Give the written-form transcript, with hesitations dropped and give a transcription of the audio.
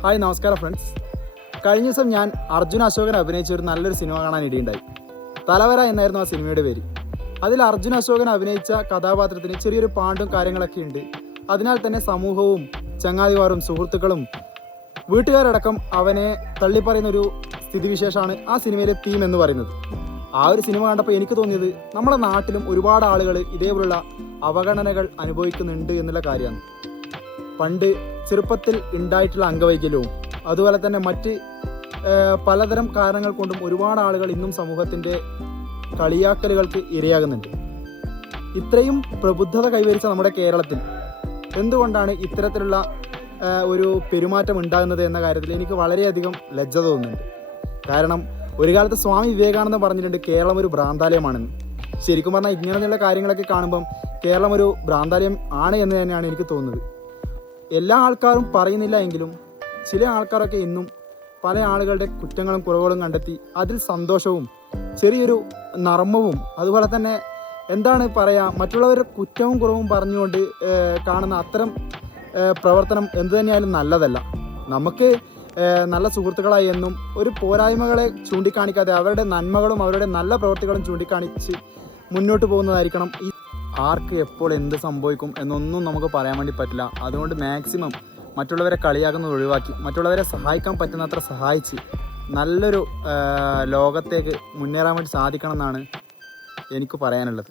Hi നമസ്കാരം friends. കഴിഞ്ഞ ദിവസം ഞാൻ അർജുൻ അശോകൻ അഭിനയിച്ച ഒരു നല്ലൊരു സിനിമ കാണാൻ ഇടയുണ്ടായി. തലവര എന്നായിരുന്നു ആ സിനിമയുടെ പേര്. അതിൽ അർജുൻ അശോകൻ അഭിനയിച്ച കഥാപാത്രത്തിന് ചെറിയൊരു പാണ്ടും കാര്യങ്ങളൊക്കെ ഉണ്ട്. അതിനാൽ തന്നെ സമൂഹവും ചങ്ങാതിമാരും സുഹൃത്തുക്കളും വീട്ടുകാരടക്കം അവനെ തള്ളിപ്പറയുന്ന ഒരു സ്ഥിതിവിശേഷമാണ് ആ സിനിമയിലെ തീം എന്ന് പറയുന്നത്. ആ ഒരു സിനിമ കണ്ടപ്പോൾ എനിക്ക് തോന്നിയത് നമ്മുടെ നാട്ടിലും ഒരുപാട് ആളുകൾ ഇതേപോലുള്ള അവഗണനകൾ അനുഭവിക്കുന്നുണ്ട് എന്നുള്ള കാര്യമാണ്. പണ്ട് ചെറുപ്പത്തിൽ ഉണ്ടായിട്ടുള്ള അംഗവൈകല്യവും അതുപോലെ തന്നെ മറ്റ് പലതരം കാരണങ്ങൾ കൊണ്ടും ഒരുപാട് ആളുകൾ ഇന്നും സമൂഹത്തിൻ്റെ കളിയാക്കലുകൾക്ക് ഇരയാകുന്നുണ്ട്. ഇത്രയും പ്രബുദ്ധത കൈവരിച്ച നമ്മുടെ കേരളത്തിൽ എന്തുകൊണ്ടാണ് ഇത്തരത്തിലുള്ള ഒരു പെരുമാറ്റം ഉണ്ടാകുന്നത് എന്ന കാര്യത്തിൽ എനിക്ക് വളരെയധികം ലജ്ജ തോന്നുന്നുണ്ട്. കാരണം ഒരു കാലത്ത് സ്വാമി വിവേകാനന്ദൻ പറഞ്ഞിട്ടുണ്ട് കേരളം ഒരു ഭ്രാന്താലയമാണെന്ന്. ശരിക്കും പറഞ്ഞാൽ ഇങ്ങനെയുള്ള കാര്യങ്ങളൊക്കെ കാണുമ്പം കേരളം ഒരു ഭ്രാന്താലയം ആണ് എന്ന് തന്നെയാണ് എനിക്ക് തോന്നുന്നത്. എല്ലാ ആൾക്കാരും പറയുന്നില്ല എങ്കിലും ചില ആൾക്കാരൊക്കെ ഇന്നും പല ആളുകളുടെ കുറ്റങ്ങളും കുറവുകളും കണ്ടെത്തി അതിൽ സന്തോഷവും ചെറിയൊരു നർമ്മവും അതുപോലെ തന്നെ എന്താണ് പറയുക, മറ്റുള്ളവരുടെ കുറ്റവും കുറവും പറഞ്ഞുകൊണ്ട് കാണുന്ന അത്തരം പ്രവർത്തനം എന്തു തന്നെയായാലും നല്ലതല്ല. നമുക്ക് നല്ല സുഹൃത്തുക്കളായി എന്നും ഒരു പോരായ്മകളെ ചൂണ്ടിക്കാണിക്കാതെ അവരുടെ നന്മകളും അവരുടെ നല്ല പ്രവൃത്തികളും ചൂണ്ടിക്കാണിച്ച് മുന്നോട്ട് പോകുന്നതായിരിക്കണം. ആർക്ക് എപ്പോൾ എന്ത് സംഭവിക്കും എന്നൊന്നും നമുക്ക് പറയാൻ വേണ്ടി പറ്റില്ല. അതുകൊണ്ട് മാക്സിമം മറ്റുള്ളവരെ കളിയാക്കുന്നത് ഒഴിവാക്കി മറ്റുള്ളവരെ സഹായിക്കാൻ പറ്റുന്നത്ര സഹായിച്ച് നല്ലൊരു ലോകത്തേക്ക് മുന്നേറാൻ വേണ്ടി സാധിക്കണം എന്നാണ് എനിക്ക് പറയാനുള്ളത്.